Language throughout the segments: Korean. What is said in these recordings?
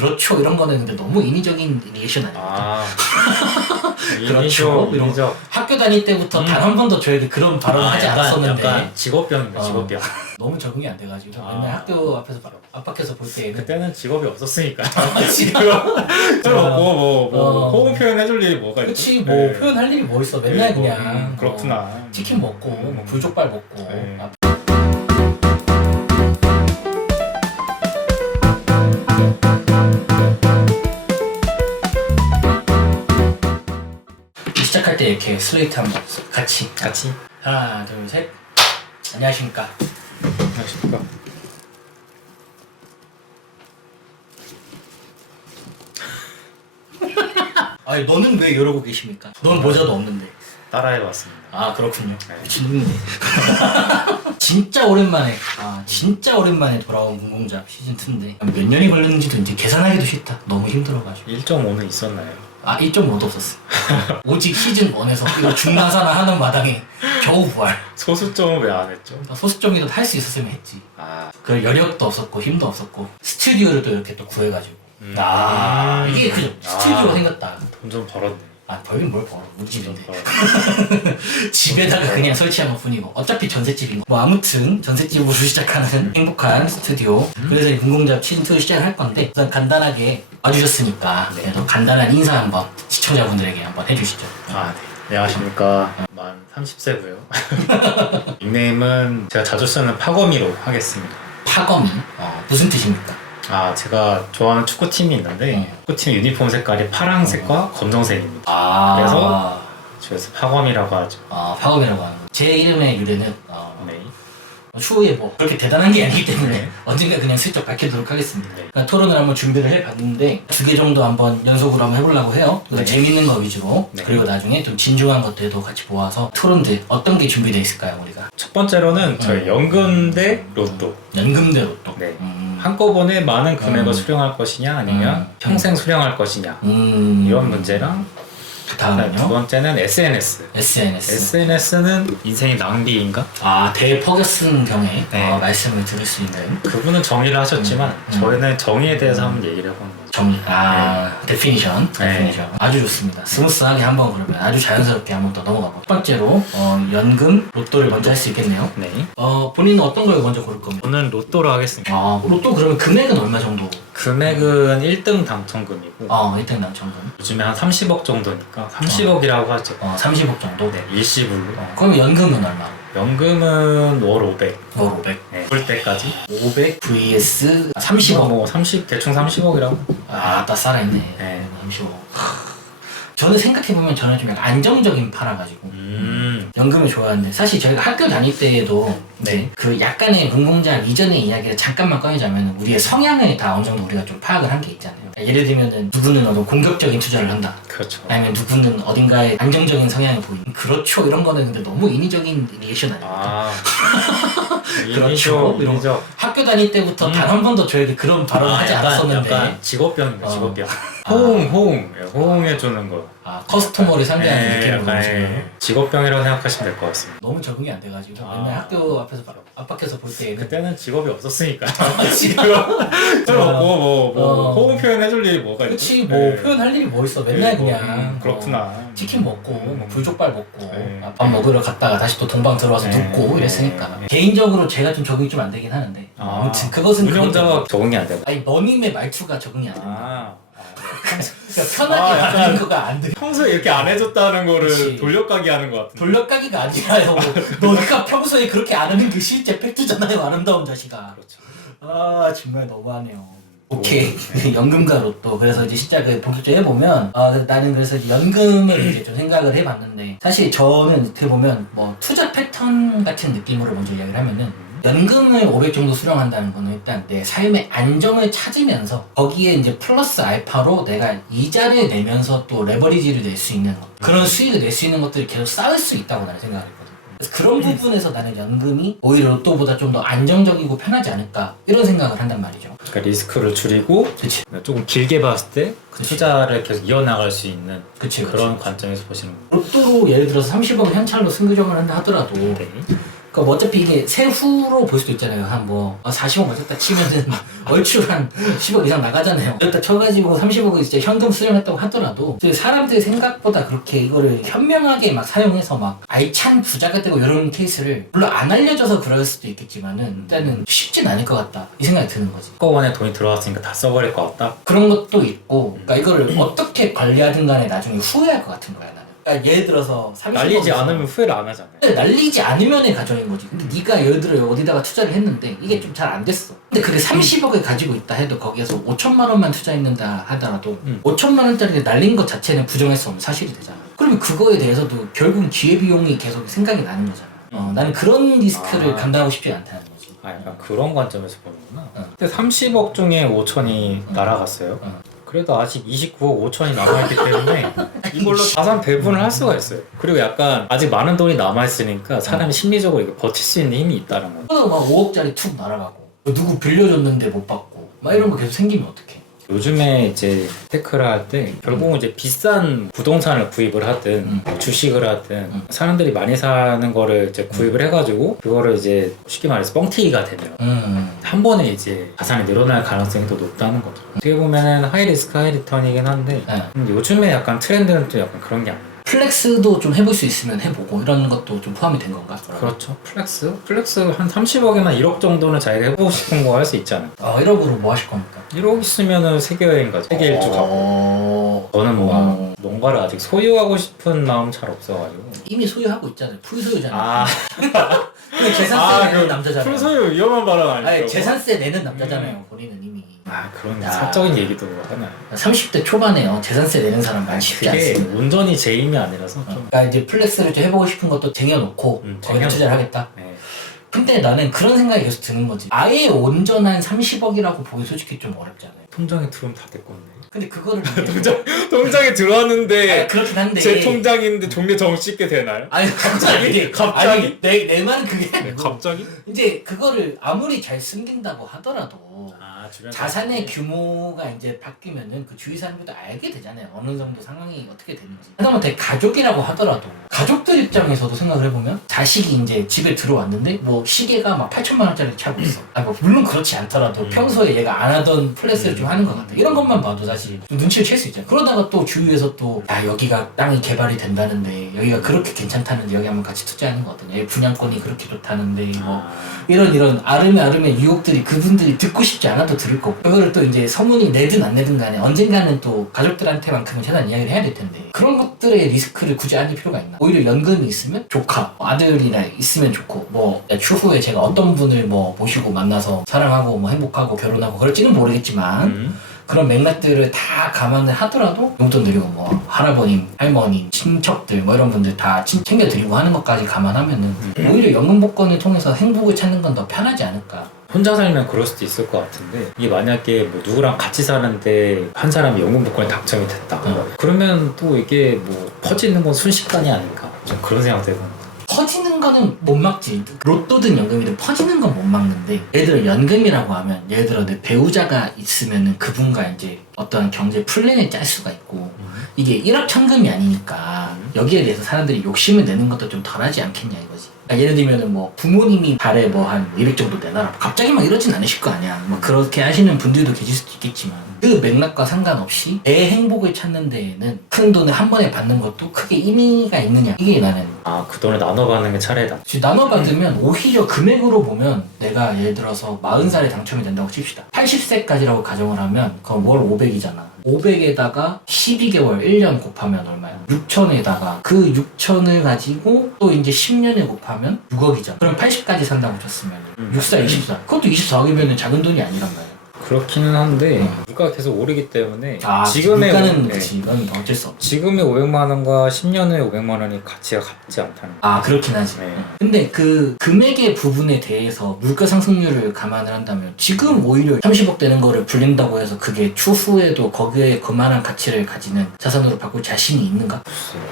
그렇죠 이런 거는 근데 너무 인위적인 리액션 아닙니까? 그렇죠. 이런 인위적. 학교 다닐 때부터 단 한 번도 저에게 그런 발언을 하지 않았었는데 약간 직업병입니다. 직업병. 너무 적응이 안 돼가지고 맨날 학교 앞에서 압박해서 볼 때는 그때는 직업이 없었으니까. 지금 술 먹고 뭐 호응 표현 해줄 일이 뭐가 있지? 그치 뭐 표현할 일이 뭐 있어 맨날 그냥 그렇구나. 치킨 먹고 뭐 불족발 먹고 네. 시작할 때 이렇게 슬레이트 한번 같이 하나 둘 셋 안녕하십니까. 안녕하십니까. 아니 너는 왜 이러고 계십니까? 넌 모자도 없는데. 따라해봤습니다. 아 그렇군요. 네. 미친놈이네. 진짜 오랜만에 돌아온 문공잡 시즌 2인데 몇 년이 걸렸는지도 이제 계산하기도 싫다. 너무 힘들어가지고. 1.5는 있었나요? 아 1.5도 없었어. 오직 시즌 1에서 이거 중나사나 하는 마당에 겨우 부활. 소수점은 왜 안 했죠? 소수점이라도 할 수 있었으면 했지. 아, 그 여력도 없었고 힘도 없었고 스튜디오를 또 이렇게 또 구해가지고 이게 그죠. 스튜디오가 생겼다. 돈 좀 벌었네. 아 벌긴 뭘 벌어. 우리 집인데. 벌었네. 집에다가 그냥 설치한 것 뿐이고 어차피 전셋집인 거. 뭐 아무튼 전셋집으로 시작하는 행복한 스튜디오. 그래서 이 문공잡 시즌2 시작할 건데 우선 간단하게 와주셨으니까 그래도 간단한 인사 한번 시청자분들에게 한번 해주시죠. 아, 네. 안녕하십니까. 만 30세고요. 닉네임은 제가 자주 쓰는 파거미로 하겠습니다. 파검이 무슨 뜻입니까? 아, 제가 좋아하는 축구팀이 있는데 축구팀 유니폼 색깔이 파란색과 검정색입니다. 그래서 집에서 파검이라고 하죠. 파검이라고 하는 거. 제 이름의 유래는 네. 추후에 뭐 그렇게 대단한 게 아니기 때문에 언젠가 그냥 슬쩍 밝히도록 하겠습니다. 그러니까 토론을 한번 준비를 해봤는데 2개 정도 한번 연속으로 한번 해보려고 해요. 그래서 재밌는 거 위주로 그리고 나중에 좀 진중한 것들도 같이 모아서 토론들 어떤 게 준비되어 있을까요 우리가? 첫 번째로는 저희 연금 대 로또. 연금 대 로또. 네. 한꺼번에 많은 금액을 수령할 것이냐 아니면 평생 수령할 것이냐 이런 문제랑 두 다음은요? 번째는 SNS. SNS는 인생의 낭비인가? 대퍼겨슨 경에 네. 말씀을 들을 수 있는 그분은 정의를 하셨지만 저희는 정의에 대해서 한번 얘기를 해보는 거죠. 정리. 데피니션. 네. 아주 좋습니다. 스무스하게 한번 그러면 아주 자연스럽게 한번 더 넘어가고. 첫 번째로 연금, 로또를 먼저 할 수 있겠네요. 네. 본인은 어떤 걸 먼저 고를 겁니까? 저는 로또로 하겠습니다. 로또 그러면 금액은 얼마 정도? 금액은 1등 당첨금이고 1등 당첨금. 요즘에 한 30억 정도니까 30억이라고 하죠. 30억 정도? 네, 일시불로. 그럼 연금은 얼마? 연금은 월 500. 월 500. 네, 볼 때까지. 500 vs 30억. 뭐 30, 대충 30억이라고. 딱 살아있네. 네. 30억. 저는 생각해보면 저는 좀 약간 안정적인 파라가지고 연금을 좋아하는데 사실 저희가 학교 다닐 때에도 이제 그 약간의 문공잡 이전의 이야기를 잠깐만 꺼내자면 우리의 성향을 다 어느 정도 우리가 좀 파악을 한 게 있잖아요. 예를 들면은 누구는 어떤 공격적인 투자를 한다. 그렇죠. 아니면 누구는 어딘가에 안정적인 성향을 보이는. 그렇죠 이런 거는 근데 너무 인위적인 리액션 아닙니까? 그렇죠. 인위적. 학교 다닐 때부터 단 한 번도 저에게 그런 발언을 하지 않았었는데 약간 직업병입니다. 직업병. 호응해주는 거. 커스터머를 상대하는 느낌으로 약간 지금 직업병이라고 생각하시면 될 것 같습니다. 너무 적응이 안 돼가지고 맨날 학교 앞에서 압박해서 볼 때에는 그때는 직업이 없었으니까. 지금 술 먹고 호응 표현 해줄 일이 뭐가 있지? 그치 뭐 표현할 일이 뭐 있어 맨날 그냥 그렇구나. 치킨 먹고 뭐 불족발 먹고 네. 밥 먹으러 갔다가 다시 또 동방 들어와서 눕고 이랬으니까 개인적으로 제가 좀 적응이 좀 안 되긴 하는데 아무튼 그것은 운영자가 적응이 안 되나? 아니 너님의 말투가 적응이 안 된다. 그러니까 편하게 약간 말하는 거가 안 돼. 평소에 이렇게 안 해줬다는 거를 그치. 돌려가기 하는 것 같은데. 돌려가기가 아니라요. 너가 평소에 그렇게 안 하는 게 실제 팩트잖아요. 아름다운 자식아. 그렇죠. 정말 너무하네요. 오케이. 연금과 로또. 그래서 이제 진짜 본격적으로 해보면 나는 그래서 이제 연금을 이제 좀 생각을 해봤는데 사실 저는 어떻게 보면 뭐 투자 패턴 같은 느낌으로 먼저 이야기를 하면은 연금을 500 정도 수령한다는 거는 일단 내 삶의 안정을 찾으면서 거기에 이제 플러스 알파로 내가 이자를 내면서 또 레버리지를 낼 수 있는 것 그런 수익을 낼 수 있는 것들을 계속 쌓을 수 있다고 나는 생각을 했거든. 그래서 그런 부분에서 나는 연금이 오히려 로또보다 좀 더 안정적이고 편하지 않을까 이런 생각을 한단 말이죠. 그러니까 리스크를 줄이고 그치. 조금 길게 봤을 때 투자를 계속 이어나갈 수 있는 그런 그치. 관점에서 보시는 로또로 예를 들어서 30억 현찰로 승부정을 한다 하더라도 네. 그러니까 뭐 어차피 이게 세후로 볼 수도 있잖아요. 한 뭐 40억 맞았다 치면은 얼추 한 10억 이상 나가잖아요. 그렇다 쳐가지고 30억을 진짜 현금 수령했다고 하더라도 사람들이 생각보다 그렇게 이거를 현명하게 막 사용해서 막 알찬 부자가 되고 이런 케이스를 물론 안 알려져서 그럴 수도 있겠지만은 일단은 쉽진 않을 것 같다 이 생각이 드는 거지. 한꺼번에 돈이 들어왔으니까 다 써버릴 것 같다. 그런 것도 있고 그러니까 이거를 어떻게 관리하든 간에 나중에 후회할 것 같은 거야 나는. 그러니까 예를 들어서 30억 날리지 않으면 후회를 안 하잖아요. 날리지 않으면의 가정인 거지. 근데 네가 예를 들어 어디다가 투자를 했는데 이게 좀 잘 안 됐어. 근데 그게 30억을 가지고 있다 해도 거기에서 5천만 원만 투자했는다 하더라도 5천만 원짜리 날린 것 자체는 부정할 수 없는 사실이 되잖아. 그러면 그거에 대해서도 결국 기회비용이 계속 생각이 나는 거잖아. 나는 그런 리스크를 감당하고 싶지 않다는 거지. 아, 약간 그런 관점에서 보는구나. 근데 30억 중에 5천이 날아갔어요. 그래도 아직 29억 5천이 남아있기 때문에 이걸로 자산 배분을 할 수가 있어요. 그리고 약간 아직 많은 돈이 남아있으니까 사람이 심리적으로 이거 버틸 수 있는 힘이 있다는 거죠. 그래서 막 5억짜리 툭 날아가고 누구 빌려줬는데 못 받고 막 이런 거 계속 생기면 어떡해. 요즘에 이제 테크를 할 때 결국은 이제 비싼 부동산을 구입을 하든 주식을 하든 사람들이 많이 사는 거를 이제 구입을 해가지고 그거를 이제 쉽게 말해서 뻥튀기가 되면 한 번에 이제 자산이 늘어날 가능성이 더 높다는 거죠. 어떻게 보면은 하이 리스크 하이 리턴이긴 한데 요즘에 약간 트렌드는 또 약간 그런 게 아니에요. 플렉스도 좀 해볼 수 있으면 해보고 이런 것도 좀 포함이 된 건가? 그렇죠. 플렉스 한 30억이나 1억 정도는 자기가 해보고 싶은 거 할 수 있잖아요. 1억으로 뭐 하실 겁니까? 1억 있으면은 세계 여행 가죠. 세계 일주 가고. 저는 뭔가를 아직 소유하고 싶은 마음 잘 없어가지고. 이미 소유하고 있잖아요. 풀소유잖아요. 아, 근데 재산세 내는 남자잖아요. 풀소유 위험한 발언 아니죠? 아니 재산세 내는 남자잖아요. 본인은 이미. 아, 그런 야. 사적인 얘기도 하나요? 30대 초반에요. 재산세 내는 사람 많이 쉽지 그게 않습니다. 온전히 제 힘이 아니라서 좀. 그러니까 이제 플렉스를 좀 해보고 싶은 것도 쟁여놓고 거기에 투자를 하겠다. 네. 근데 나는 그런 생각이 계속 드는 거지. 아예 온전한 30억이라고 보기 솔직히 좀 어렵잖아요. 통장에 들어오면 다 될 건데. 근데 그거를 통장에 들어왔는데 그렇긴 한데 제 통장인데 종료 정식게 되나요? 아니 갑자기 갑자기? 아니, 내 말은 그게 아니고 갑자기? 이제 그거를 아무리 잘 숨긴다고 하더라도 주변 자산의 규모가 이제 바뀌면은 그 주위 사람들도 알게 되잖아요. 어느 정도 상황이 어떻게 되는지. 하다못해 가족이라고 하더라도 가족들 입장에서도 생각을 해보면 자식이 이제 집에 들어왔는데 뭐 시계가 막 8천만 원짜리 차고 있어. 뭐 물론 그렇지 않더라도 평소에 얘가 안 하던 플렉스를 좀 하는 것 같아. 이런 것만 봐도 사실 좀 눈치를 챌 수 있잖아. 그러다가 또 주위에서 또 야 여기가 땅이 개발이 된다는데 여기가 그렇게 괜찮다는데 여기 한번 같이 투자하는 거 어떠냐. 여기 분양권이 그렇게 좋다는데 뭐 이런 아름의 유혹들이 그분들이 듣고 싶지 않아도 들을 거고 그거를 또 이제 소문이 내든 안 내든 간에 언젠가는 또 가족들한테만큼은 재산 이야기를 해야 될 텐데 그런 것들의 리스크를 굳이 안길 필요가 있나? 오히려 연금이 있으면 조카, 아들이나 있으면 좋고 뭐 추후에 제가 어떤 분을 뭐 모시고 만나서 사랑하고 뭐 행복하고 결혼하고 그럴지는 모르겠지만 그런 맥락들을 다 감안을 하더라도 용돈 드리고 뭐 할아버님, 할머님, 친척들 뭐 이런 분들 다 챙겨드리고 하는 것까지 감안하면은 오히려 연금 복권을 통해서 행복을 찾는 건 더 편하지 않을까. 혼자 살면 그럴 수도 있을 것 같은데 이게 만약에 뭐 누구랑 같이 사는데 한 사람이 연금 복권에 당첨이 됐다 그러면 또 이게 뭐 퍼지는 건 순식간이 아닌가 좀 그런 생각도 해봅니다. 퍼지는 거는 못 막지. 로또든 연금이든 퍼지는 건 못 막는데 예를 들어 연금이라고 하면 예를 들어 내 배우자가 있으면은 그분과 이제 어떤 경제 플랜을 짤 수가 있고 이게 일확천금이 아니니까 여기에 대해서 사람들이 욕심을 내는 것도 좀 덜하지 않겠냐 이거지. 그러니까 예를 들면은 뭐 부모님이 달에 뭐 한 200 정도 내놔라 갑자기 막 이러진 않으실 거 아니야. 뭐 그렇게 하시는 분들도 계실 수도 있겠지만 그 맥락과 상관없이 내 행복을 찾는 데에는 큰 돈을 한 번에 받는 것도 크게 의미가 있느냐 이게 나는 그 돈을 나눠 받는 게 차라리 낫지. 나눠 받으면 오히려 금액으로 보면 내가 예를 들어서 40살에 당첨이 된다고 칩시다. 80세까지라고 가정을 하면 그럼 월 500이잖아. 500에다가 12개월 1년 곱하면 얼마야? 6천에다가 그 6천을 가지고 또 이제 10년에 곱하면 6억이잖아. 그럼 80까지 산다고 쳤으면 64, 24. 그것도 24억이면 작은 돈이 아니란 말이야. 그렇기는 한데 물가가 계속 오르기 때문에 지금의 물가는 그치 이건 어쩔 수 없지. 지금의 500만 원과 10년 후의 500만 원이 가치가 같지 않다는 그렇긴 하지. 근데 그 금액의 부분에 대해서 물가 상승률을 감안을 한다면 지금 오히려 30억 되는 거를 불린다고 해서 그게 추후에도 거기에 그만한 가치를 가지는 자산으로 바꿀 자신이 있는가?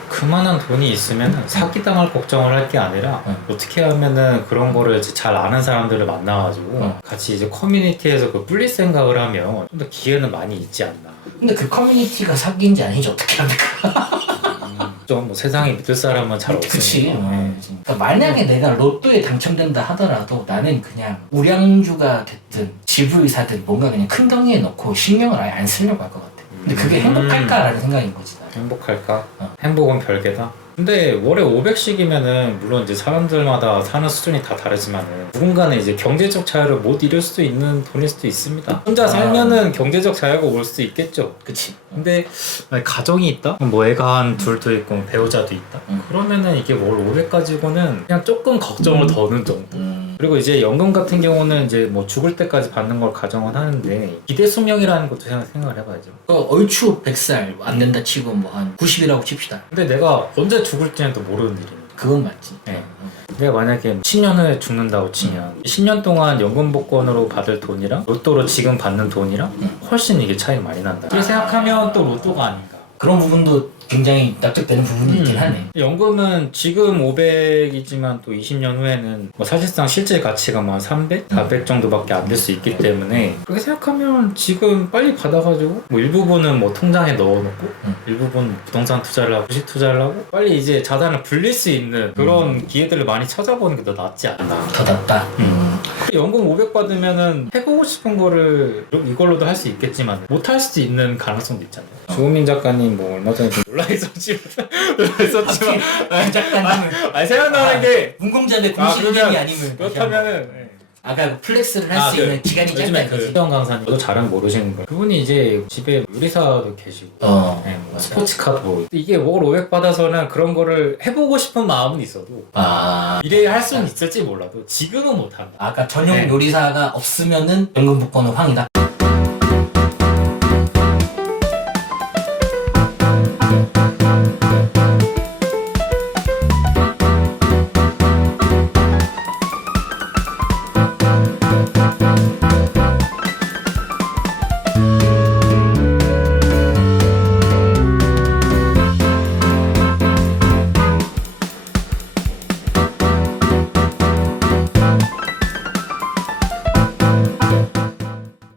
그만한 돈이 있으면 사기당할 걱정을 할 게 아니라 어떻게 하면은 그런 거를 이제 잘 아는 사람들을 만나가지고 같이 이제 커뮤니티에서 그 불릴 생각을 하면 좀 더 기회는 많이 있지 않나. 근데 그 커뮤니티가 사기인지 아닌지 어떻게 합니까? 좀 뭐 세상에 믿을 사람은 잘 그치. 없으니까. 네. 그러니까 만약에 내가 로또에 당첨된다 하더라도 나는 그냥 우량주가 됐든 집을 사든 뭔가 그냥 큰 덩이에 넣고 신경을 아예 안 쓰려고 할 것 같아. 근데 그게 행복할까라는 생각인 거지. 나는. 행복할까? 어. 행복은 별개다. 근데 월에 500씩이면은 물론 이제 사람들마다 사는 수준이 다 다르지만은 누군가는 이제 경제적 자유를 못 이룰 수도 있는 돈일 수도 있습니다. 혼자 살면은 경제적 자유가 올 수도 있겠죠. 그치. 근데 만약 가정이 있다? 뭐 애가 한 둘도 있고 뭐 배우자도 있다? 그러면은 이게 월 500 가지고는 그냥 조금 걱정을 더는 정도. 그리고 이제 연금 같은 경우는 이제 뭐 죽을 때까지 받는 걸 가정은 하는데 기대 수명이라는 것도 생각을 해봐야죠. 얼추 100살 안 된다 치고 뭐 한 90이라고 칩시다. 근데 내가 언제 죽을지는 또 모르는 일이니까. 그건 맞지. 네. 내가 만약에 10년 후에 죽는다고 치면 10년 동안 연금 복권으로 받을 돈이랑 로또로 지금 받는 돈이랑 훨씬 이게 차이 많이 난다. 그렇게 생각하면 또 로또가 아닌가. 그런 부분도 굉장히 납득되는 부분이 있긴 하네. 연금은 지금 500이지만 또 20년 후에는 뭐 사실상 실질 가치가 뭐 300, 400 정도밖에 안 될 수 있기 때문에 그렇게 생각하면 지금 빨리 받아가지고 뭐 일부분은 뭐 통장에 넣어놓고 일부분 부동산 투자를 하고 주식 투자를 하고 빨리 이제 자산을 불릴 수 있는 그런 기회들을 많이 찾아보는 게 더 낫지 않나. 더 낫다. 연금 500 받으면은 해보고 싶은 거를 이걸로도 할 수 있겠지만 못 할 수도 있는 가능성도 있잖아요. 주호민 작가님 뭐 얼마 전에 좀 논란이 있었지만 작가님은 아니 생각나는 게 문공잡의 공식 의견이 아니면 그렇다면은 아까 그 플렉스를 할 수 있는 기간이 짧다 요즘에 이거지. 그 형 강사님도 잘은 모르시는 거예요. 그분이 이제 집에 요리사도 계시고 네, 뭐 맞아. 스포츠카도 이게 월 500 받아서는 그런 거를 해보고 싶은 마음은 있어도 미래에 할 수는 있을지 몰라도 지금은 못한다. 아까 전용 네. 요리사가 없으면은 연금 복권은 황이다.